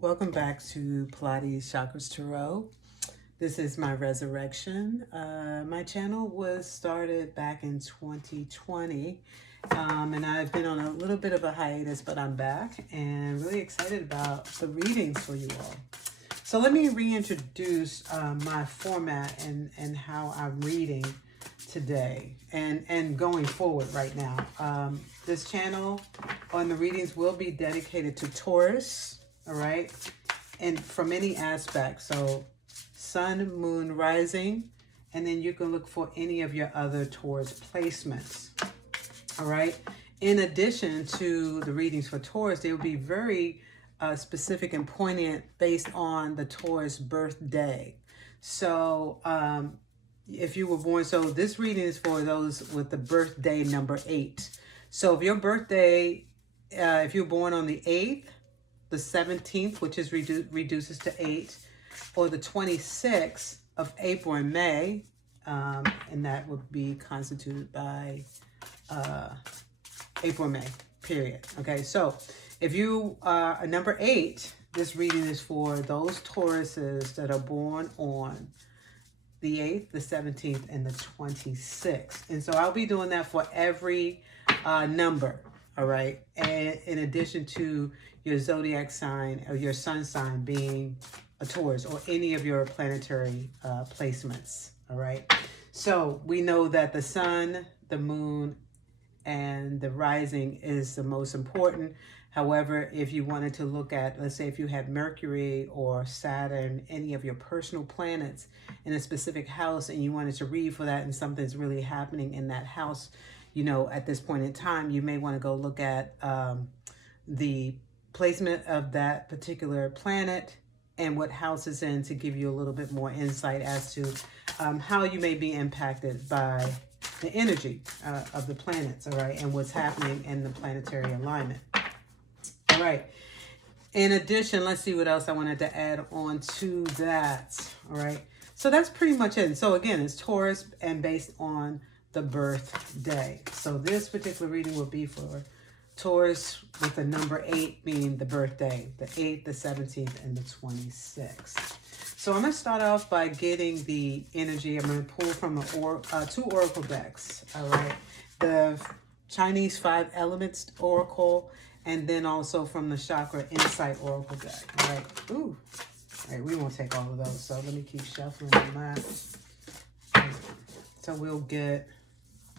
Welcome back to Pilates Chakras Tarot. This is my resurrection. My channel was started back in 2020, and I've been on a little bit of a hiatus, but I'm back and really excited about the readings for you all. So let me reintroduce my format and how I'm reading today and going forward right now. This channel on the readings will be dedicated to Taurus. All right, and from any aspect, so sun, moon, rising, and then you can look for any of your other Taurus placements. All right, in addition to the readings for Taurus, they will be very specific and poignant based on the Taurus birthday. So if you were born, so this reading is for those with the birthday number 8. So if your birthday, if you're born on the 8th, the 17th, which is reduces to 8, or the 26th of April and May, and that would be constituted by April and May, period. Okay, so if you are a number 8, this reading is for those Tauruses that are born on the 8th, the 17th, and the 26th. And so I'll be doing that for every number. All right. And in addition to your zodiac sign or your sun sign being a Taurus or any of your planetary placements. All right. So we know that the sun, the moon, and the rising is the most important. However, if you wanted to look at, let's say if you had Mercury or Saturn, any of your personal planets in a specific house, and you wanted to read for that and something's really happening in that house, you know, at this point in time, you may want to go look at the placement of that particular planet and what house it's in to give you a little bit more insight as to how you may be impacted by the energy of the planets, all right, and what's happening in the planetary alignment. All right. In addition, let's see what else I wanted to add on to that. All right. So that's pretty much it. So again, it's Taurus and based on the birthday. So this particular reading will be for Taurus with the number 8 being the birthday, the 8th, the 17th, and the 26th. So I'm going to start off by getting the energy. I'm going to pull from the 2 oracle decks. All right. The Chinese 5 Elements Oracle, and then also from the Chakra Insight Oracle deck. All right. Ooh. All right. We won't take all of those. So let me keep shuffling on that. So we'll get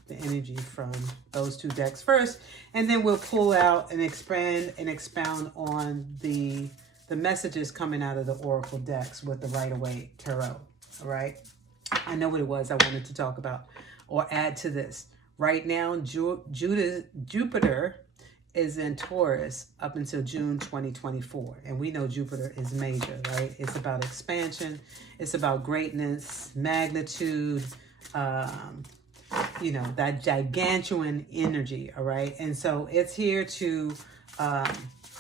the energy from those 2 decks first, and then we'll pull out and expand and expound on the messages coming out of the oracle decks with the Rider-Waite Tarot. All right. I know what it was I wanted to talk about or add to this. Right now, Jupiter is in Taurus up until June 2024. And we know Jupiter is major, right? It's about expansion. It's about greatness, magnitude, you know, that gigantuan energy, all right? And so it's here to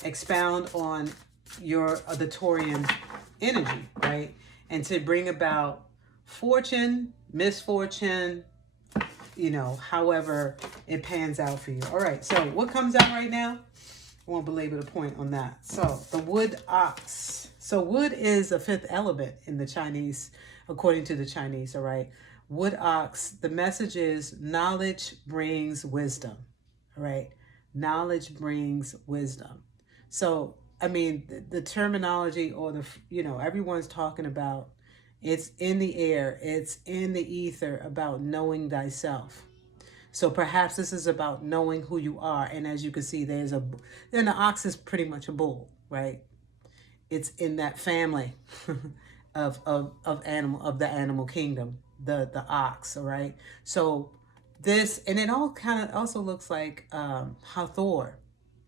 expound on the Taurian energy, right? And to bring about fortune, misfortune, you know, however it pans out for you. All right, so what comes out right now? I won't belabor the point on that. So the wood ox. So wood is a 5th element in the Chinese, according to the Chinese, all right? Wood ox, the message is knowledge brings wisdom, all right? Knowledge brings wisdom. So, I mean, the terminology or you know, everyone's talking about, it's in the air, it's in the ether about knowing thyself. So perhaps this is about knowing who you are. And as you can see, then the ox is pretty much a bull, right? It's in that family of the animal kingdom. The ox, all right? So this, and it all kind of also looks like Hathor.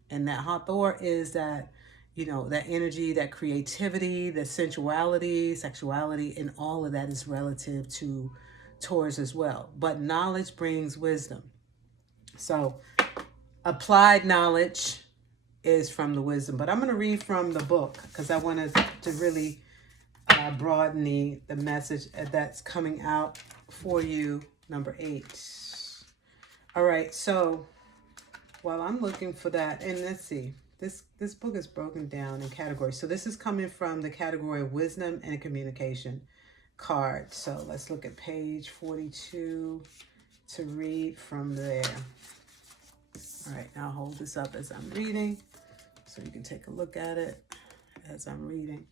And that Hathor is that, you know, that energy, that creativity, the sensuality, sexuality, and all of that is relative to Taurus as well. But knowledge brings wisdom. So applied knowledge is from the wisdom. But I'm going to read from the book because I wanted to really broaden the message that's coming out for you, number 8. All right, so while I'm looking for that, and let's see, this book is broken down in categories. So this is coming from the category of wisdom and communication card. So let's look at page 42 to read from there. All right, now I'll hold this up as I'm reading so you can take a look at it as I'm reading.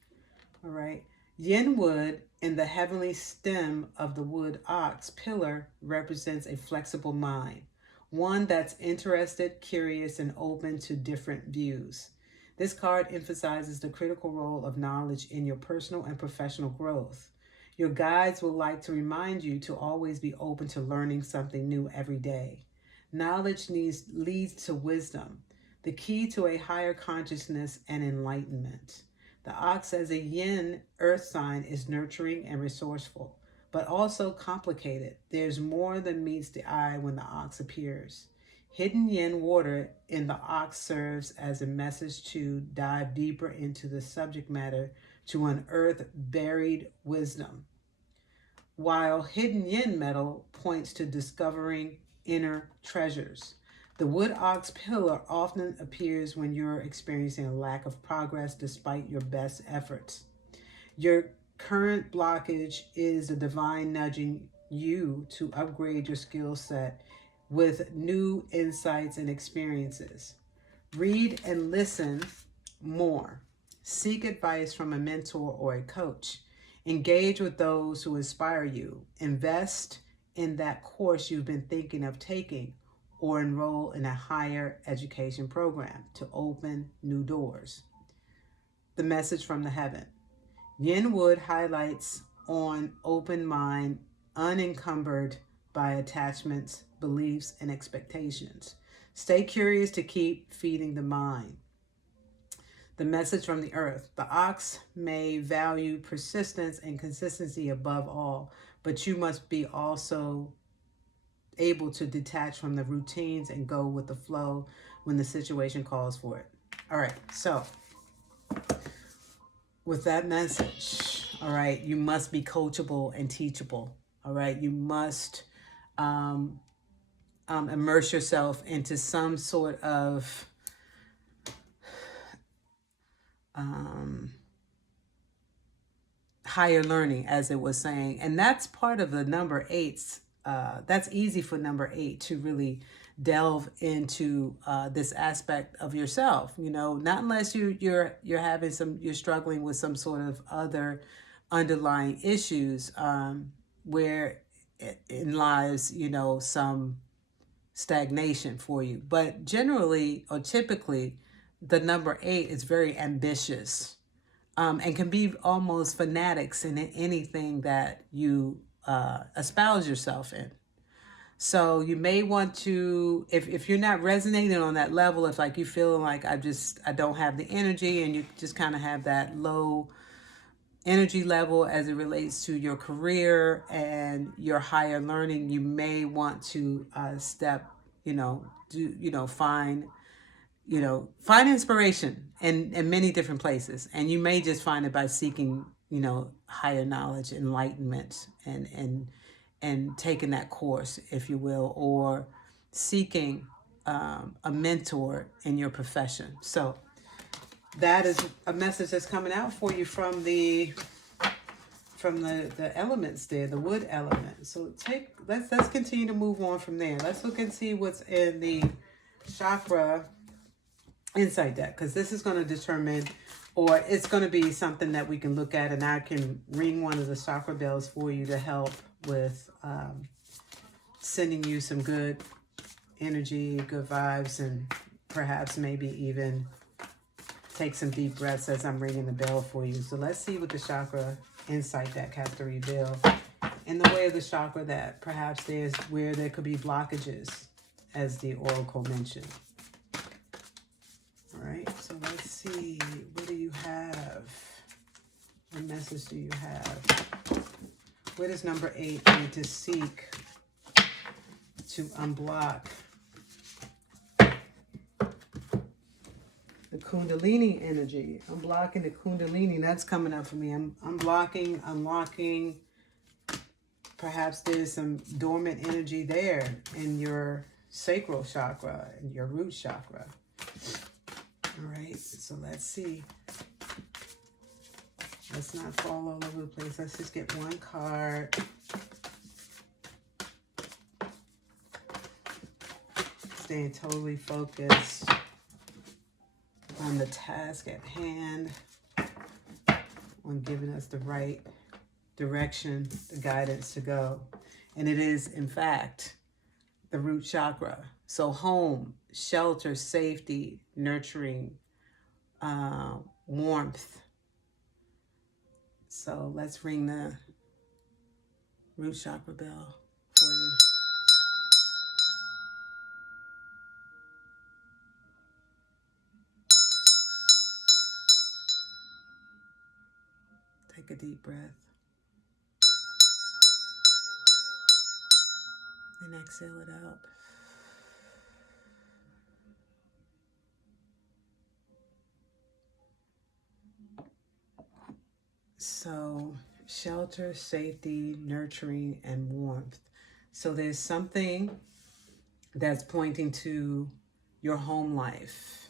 All right. Yin wood in the heavenly stem of the wood ox pillar represents a flexible mind, one that's interested, curious, and open to different views. This card emphasizes the critical role of knowledge in your personal and professional growth. Your guides will like to remind you to always be open to learning something new every day. Knowledge leads to wisdom, the key to a higher consciousness and enlightenment. The ox as a yin earth sign is nurturing and resourceful, but also complicated. There's more than meets the eye when the ox appears. Hidden yin water in the ox serves as a message to dive deeper into the subject matter to unearth buried wisdom, while hidden yin metal points to discovering inner treasures. The wood ox pillar often appears when you're experiencing a lack of progress despite your best efforts. Your current blockage is the divine nudging you to upgrade your skill set with new insights and experiences. Read and listen more. Seek advice from a mentor or a coach. Engage with those who inspire you. Invest in that course you've been thinking of taking, or enroll in a higher education program to open new doors. The message from the heaven. Yin wood highlights on open mind, unencumbered by attachments, beliefs, and expectations. Stay curious to keep feeding the mind. The message from the earth. The ox may value persistence and consistency above all, but you must be also able to detach from the routines and go with the flow when the situation calls for it. All right, so with that message, all right, you must be coachable and teachable. All right, you must immerse yourself into some sort of higher learning, as it was saying. And that's part of the number eights. That's easy for number 8 to really delve into this aspect of yourself. You know, not unless you're struggling with some sort of other underlying issues where in lies, you know, some stagnation for you. But generally or typically, the number 8 is very ambitious. And can be almost fanatics in anything that you espouse yourself in. So you may want to, if you're not resonating on that level, if like you feeling like I don't have the energy, and you just kind of have that low energy level as it relates to your career and your higher learning, you may want to find inspiration in many different places. And you may just find it by seeking, higher knowledge, enlightenment, and taking that course, if you will, or seeking a mentor in your profession. So that is a message that's coming out for you from the elements there, the wood element. So let's continue to move on from there. Let's look and see what's in the chakra insight deck, because this is going to determine, or it's going to be something that we can look at, and I can ring one of the chakra bells for you to help with sending you some good energy, good vibes, and perhaps maybe even take some deep breaths as I'm ringing the bell for you. So let's see what the chakra insight deck has to reveal in the way of the chakra that perhaps there's where there could be blockages, as the oracle mentioned. All right, so let's see. What do you have? What message do you have? Where does number 8 need to seek to unblock the Kundalini energy? Unblocking the Kundalini, that's coming up for me. I'm unblocking, unlocking. Perhaps there's some dormant energy there in your sacral chakra and your root chakra. All right. So let's see. Let's not fall all over the place. Let's just get one card. Staying totally focused on the task at hand, on giving us the right direction, the guidance to go. And it is, in fact, the root chakra. So home, shelter, safety, nurturing, warmth. So let's ring the root chakra bell for you. Take a deep breath. And exhale it out. So shelter, safety, nurturing, and warmth. So there's something that's pointing to your home life.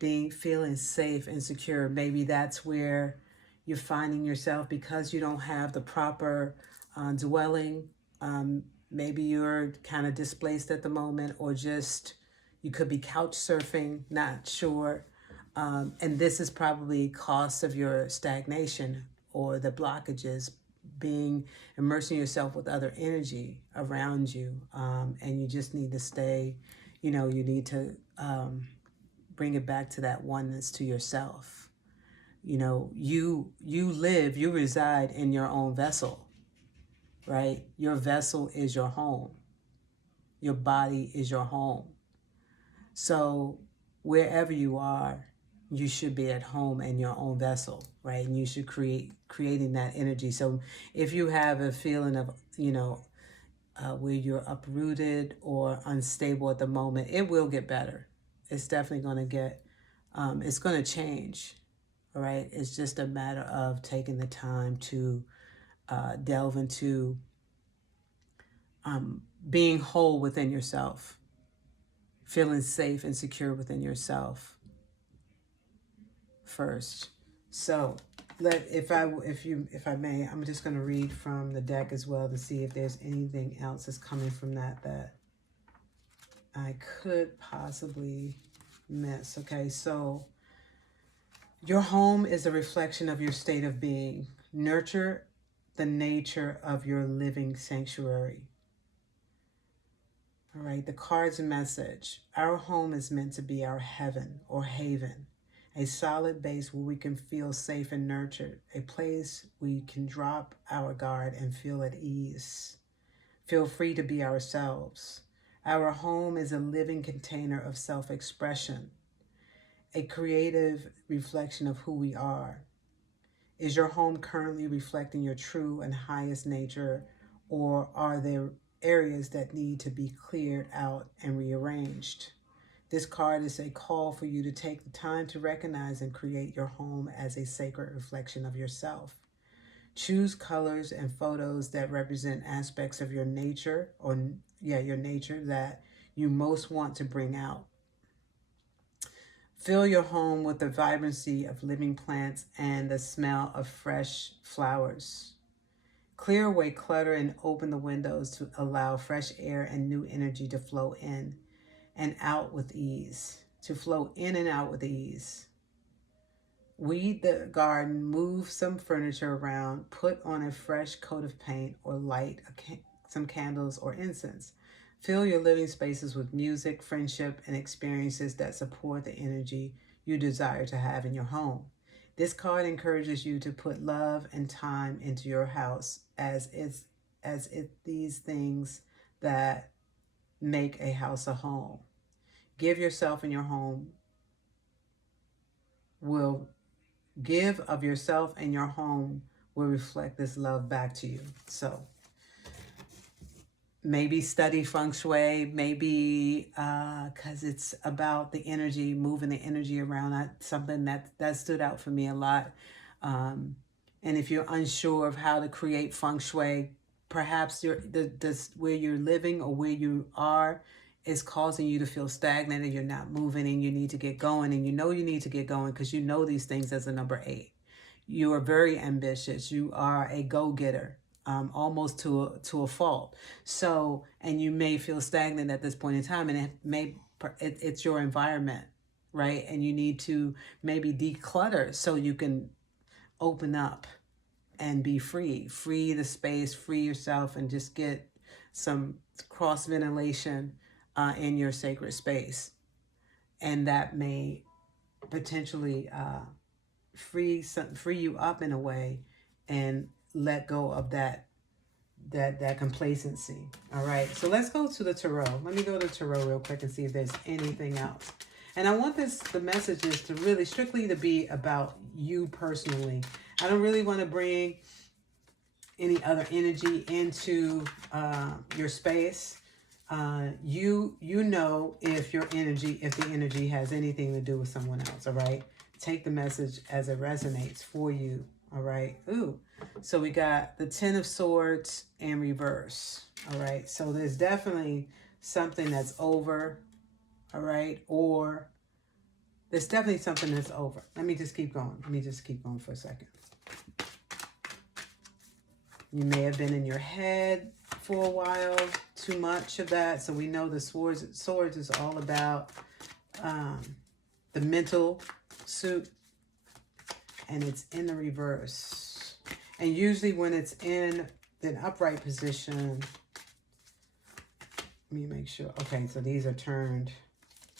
Feeling safe and secure. Maybe that's where you're finding yourself because you don't have the proper dwelling. Maybe you're kind of displaced at the moment, or just you could be couch surfing, not sure. And this is probably cost of your stagnation or the blockages, immersing yourself with other energy around you. And you just need to stay, you need to bring it back to that oneness to yourself. You reside in your own vessel, right? Your vessel is your home. Your body is your home. So wherever you are, you should be at home in your own vessel, right? And you should creating that energy. So if you have a feeling of, where you're uprooted or unstable at the moment, it will get better. It's definitely going to it's going to change, all right? It's just a matter of taking the time to delve into being whole within yourself, feeling safe and secure within yourself first. So if I may, I'm just going to read from the deck as well to see if there's anything else that's coming from that I could possibly miss. Okay, so your home is a reflection of your state of being. Nurture the nature of your living sanctuary. All right, the card's message. Our home is meant to be our heaven or haven, a solid base where we can feel safe and nurtured, a place we can drop our guard and feel at ease. Feel free to be ourselves. Our home is a living container of self-expression, a creative reflection of who we are. Is your home currently reflecting your true and highest nature, or are there areas that need to be cleared out and rearranged? This card is a call for you to take the time to recognize and create your home as a sacred reflection of yourself. Choose colors and photos that represent aspects of your nature, your nature that you most want to bring out. Fill your home with the vibrancy of living plants and the smell of fresh flowers. Clear away clutter and open the windows to allow fresh air and new energy to flow in and out with ease. Weed the garden, move some furniture around, put on a fresh coat of paint, or light some candles or incense. Fill your living spaces with music, friendship, and experiences that support the energy you desire to have in your home. This card encourages you to put love and time into your house as these things that make a house a home. Give of yourself and your home will reflect this love back to you. So maybe study feng shui, maybe because it's about the energy, moving the energy around. Something that stood out for me a lot. And if you're unsure of how to create feng shui, perhaps where you're living or where you are is causing you to feel stagnant and you're not moving and you need to get going, and you know you need to get going because you know these things as a number 8. You are very ambitious. You are a go-getter, almost to a fault. So, and you may feel stagnant at this point in time, and it's your environment, right? And you need to maybe declutter so you can open up and be free the space, free yourself, and just get some cross ventilation in your sacred space. And that may potentially free you up in a way and let go of that complacency. All right, so let's go to the tarot. Let me go to tarot real quick and see if there's anything else. And I want the messages to really strictly to be about you personally. I don't really want to bring any other energy into your space. You know if the energy has anything to do with someone else. All right, take the message as it resonates for you. All right. Ooh, so we got the 10 of Swords in reverse. All right, so there's definitely something that's over. All right, or there's definitely something that's over. Let me just keep going. For a second. You may have been in your head for a while, too much of that. So we know the swords is all about the mental suit, and it's in the reverse. And usually when it's in an upright position, let me make sure. Okay, so these are turned.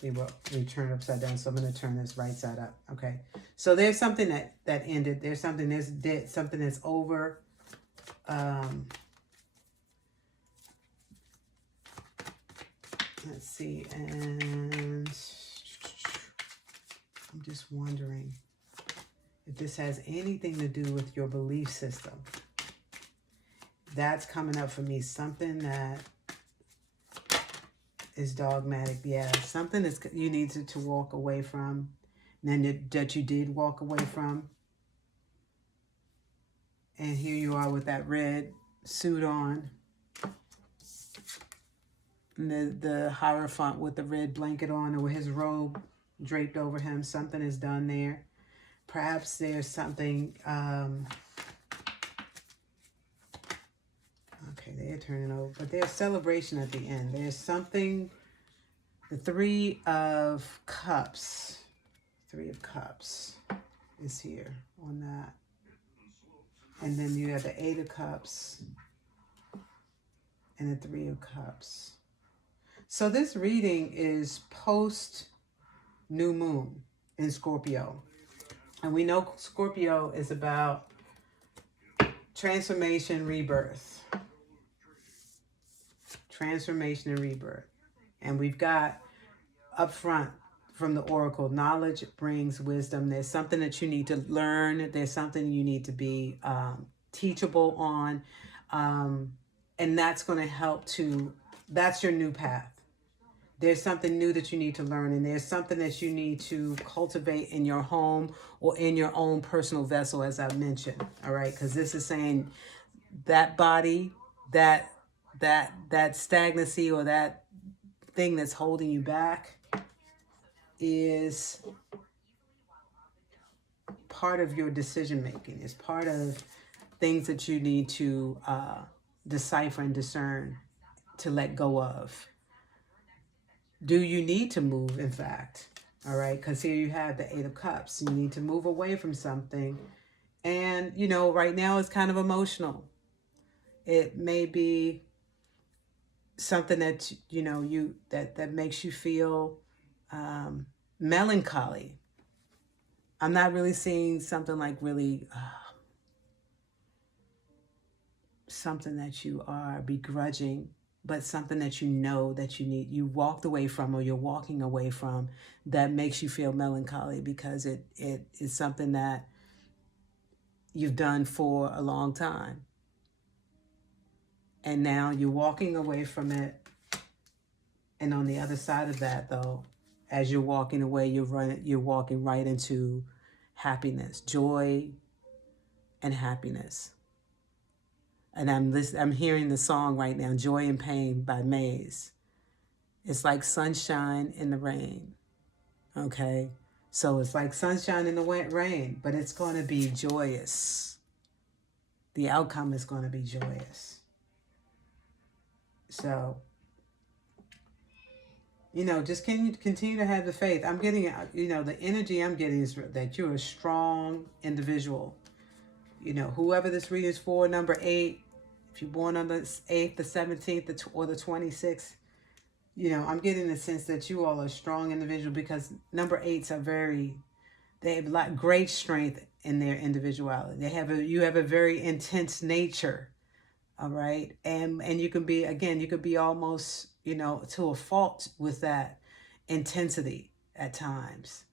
We turned upside down, so I'm going to turn this right side up. Okay, so there's something that ended. There's something that's over. Let's see, and I'm just wondering if this has anything to do with your belief system. That's coming up for me. Something that is dogmatic. Yeah, something that you need to walk away from, and then that you did walk away from. And here you are with that red suit on. And the Hierophant with the red blanket on, or his robe draped over him. Something is done there. Perhaps there's something... okay, they're turning over. But there's celebration at the end. There's something... The 3 of Cups. 3 of Cups is here on that. And then you have the 8 of Cups and the 3 of Cups. So this reading is post new moon in Scorpio. And we know Scorpio is about transformation, rebirth. Transformation and rebirth. And we've got up front from the oracle, knowledge brings wisdom. There's something that you need to learn. There's something you need to be teachable on. And that's going to help that's your new path. There's something new that you need to learn, and there's something that you need to cultivate in your home or in your own personal vessel, as I mentioned. All right, because this is saying that body, that stagnancy or that thing that's holding you back is part of your decision making. It's part of things that you need to decipher and discern to let go of. Do you need to move, in fact? All right, because here you have the 8 of Cups. You need to move away from something. And, right now it's kind of emotional. It may be something that, that makes you feel melancholy. I'm not really seeing something like really something that you are begrudging, but something that that you walked away from, or you're walking away from, that makes you feel melancholy because it is something that you've done for a long time. And now you're walking away from it. And on the other side of that, though, as you're walking away, you're walking right into happiness, joy and happiness. And I'm hearing the song right now, Joy and Pain by Maze. It's like sunshine in the rain. Okay? So it's like sunshine in the rain, but it's going to be joyous. The outcome is going to be joyous. So, you know, just continue to have the faith. I'm getting, you know, the energy I'm getting is that you're a strong individual. You know, whoever this reading is for, number 8, if you're born on the 8th, the 17th, or the 26th, you know, I'm getting the sense that you all are a strong individual, because number 8s are they have great strength in their individuality. You have a very intense nature. All right. And you can be, again, you could be almost, you know, to a fault with that intensity at times.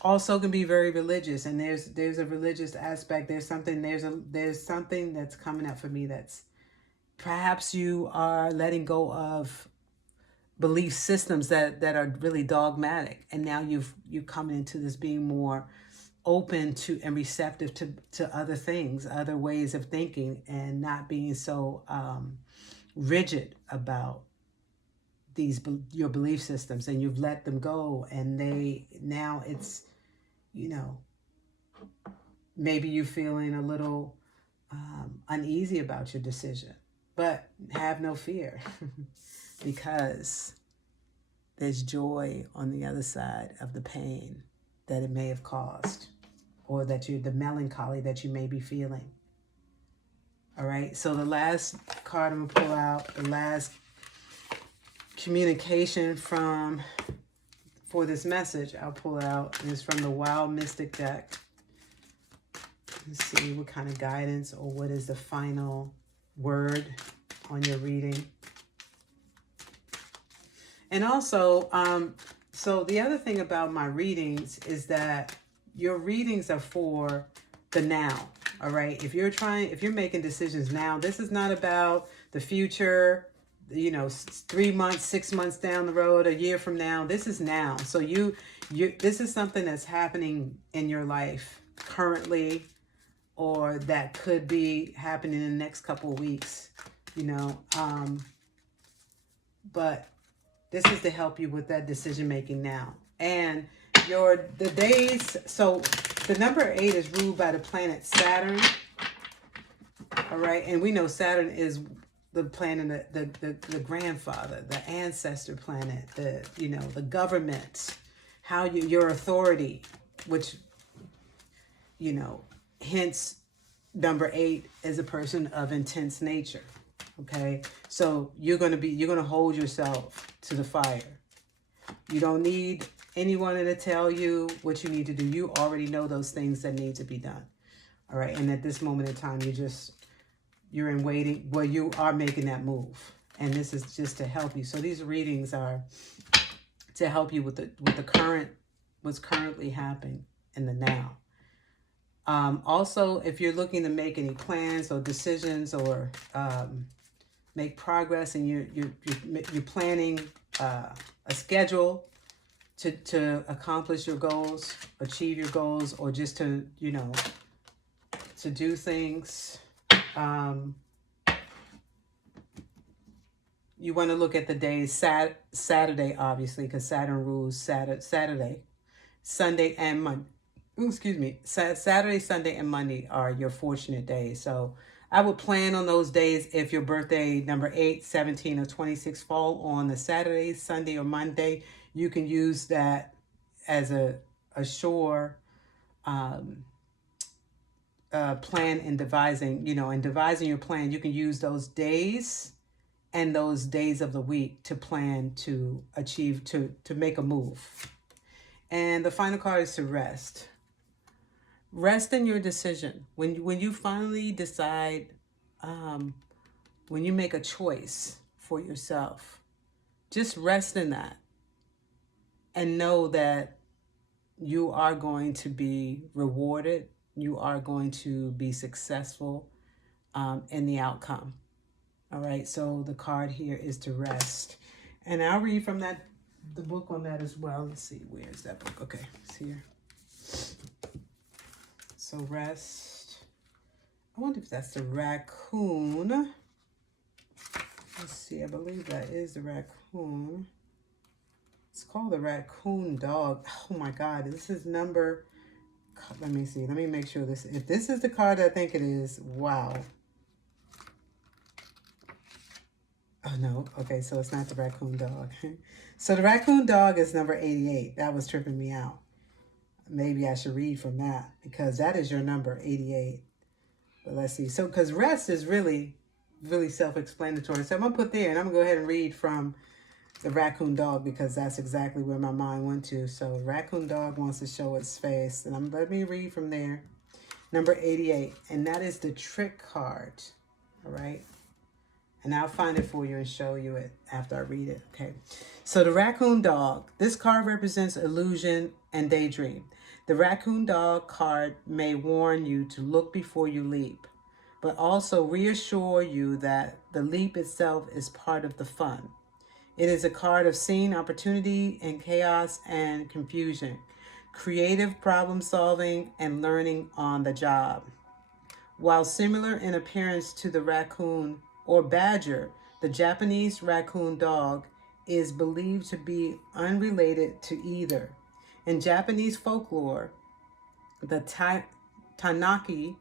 Also can be very religious, and there's a religious aspect. There's something that's coming up for me, that's perhaps you are letting go of belief systems that are really dogmatic, and now you come into this being more open to and receptive to other things, other ways of thinking, and not being so rigid about your belief systems, and you've let them go, and now it's, you know, maybe you feeling a little uneasy about your decision, but have no fear because there's joy on the other side of the pain that it may have caused, or the melancholy that you may be feeling. All right. So the last card I'm gonna pull out, the last communication for this message, I'll pull out, and it's from the Wild Mystic deck. Let's see what kind of guidance, or what is the final word on your reading. And also, so the other thing about my readings is that your readings are for the now. All right. If you're making decisions now, this is not about the future, you know, 3 months, 6 months down the road, a year from now. This is now. So this is something that's happening in your life currently, or that could be happening in the next couple of weeks, you know. But this is to help you with that decision making now. And the days, so the number 8 is ruled by the planet Saturn. All right. And we know Saturn is the planet, the grandfather, the ancestor planet, the government, how your authority, which, you know, hence number 8 is a person of intense nature. Okay. So you're going to hold yourself to the fire. You don't need anyone to tell you what you need to do. You already know those things that need to be done. All right. And at this moment in time, you're in waiting, well, you are making that move. And this is just to help you. So these readings are to help you with the current, what's currently happening in the now. Also, if you're looking to make any plans or decisions, or make progress, and you're planning a schedule to accomplish your goals, achieve your goals, or just to, you know, to do things, you want to look at the days, Saturday, obviously, because Saturn rules Saturday, Sunday, and Monday. Excuse me. Saturday, Sunday, and Monday are your fortunate days. So I would plan on those days. If your birthday, number 8, 17, or 26 fall on a Saturday, Sunday, or Monday, you can use that as a sure plan in devising, your plan. You can use those days and those days of the week to plan, to achieve, to make a move. And the final card is to rest. Rest in your decision. When you finally decide, when you make a choice for yourself, just rest in that and know that you are going to be rewarded. You are going to be successful in the outcome. All right, so the card here is to rest. And I'll read from the book on that as well. Let's see, where's that book? Okay, it's here. So rest. I wonder if that's the raccoon. Let's see, I believe that is the raccoon. It's called the raccoon dog. Oh my God, this is number, let me see, let me make sure this, if this is the card I think it is, wow. Oh no, okay, so it's not the raccoon dog. So the raccoon dog is number 88. That was tripping me out. Maybe I should read from that because that is your number, 88. But let's see. So, because rest is really, really self-explanatory. So I'm going to put there and I'm going to go ahead and read from the raccoon dog because that's exactly where my mind went to. So raccoon dog wants to show its face. And let me read from there. Number 88. And that is the trick card. All right. And I'll find it for you and show you it after I read it. Okay. So the raccoon dog. This card represents illusion and daydream. The raccoon dog card may warn you to look before you leap, but also reassure you that the leap itself is part of the fun. It is a card of seeing opportunity in chaos and confusion, creative problem solving, and learning on the job. While similar in appearance to the raccoon or badger, the Japanese raccoon dog is believed to be unrelated to either. In Japanese folklore, the tanuki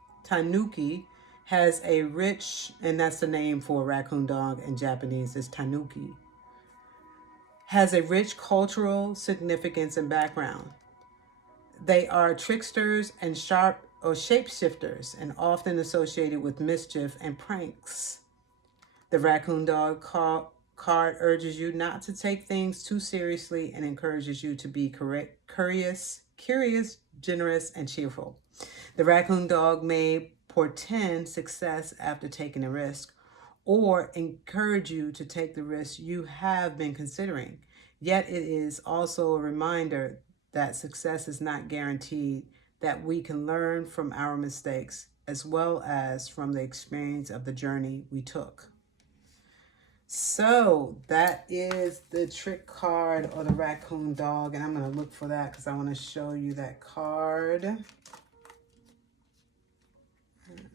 has a rich, and that's the name for a raccoon dog in Japanese is tanuki, has a rich cultural significance and background. They are tricksters and sharp or shapeshifters and often associated with mischief and pranks. The raccoon dog card urges you not to take things too seriously and encourages you to be curious, generous, and cheerful. The raccoon dog may portend success after taking a risk or encourage you to take the risk you have been considering. Yet it is also a reminder that success is not guaranteed, that we can learn from our mistakes as well as from the experience of the journey we took. So that is the trick card or the raccoon dog. And I'm going to look for that because I want to show you that card. Let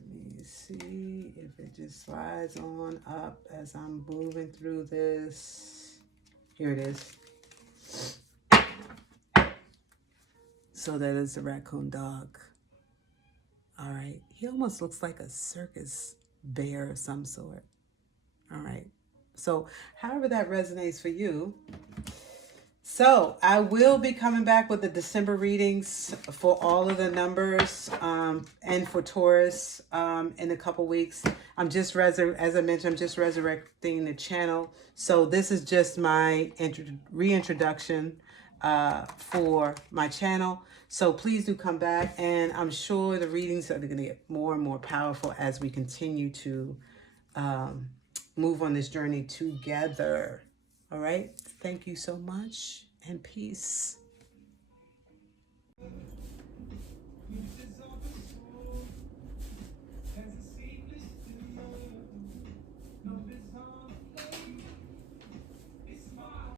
me see if it just slides on up as I'm moving through this. Here it is. So that is the raccoon dog. All right. He almost looks like a circus bear of some sort. All right. So however that resonates for you. So I will be coming back with the December readings for all of the numbers and for Taurus in a couple weeks. I'm just, as I mentioned, I'm just resurrecting the channel. So this is just my reintroduction for my channel. So please do come back, and I'm sure the readings are going to get more and more powerful as we continue to move on this journey together. All right. Thank you so much, and peace.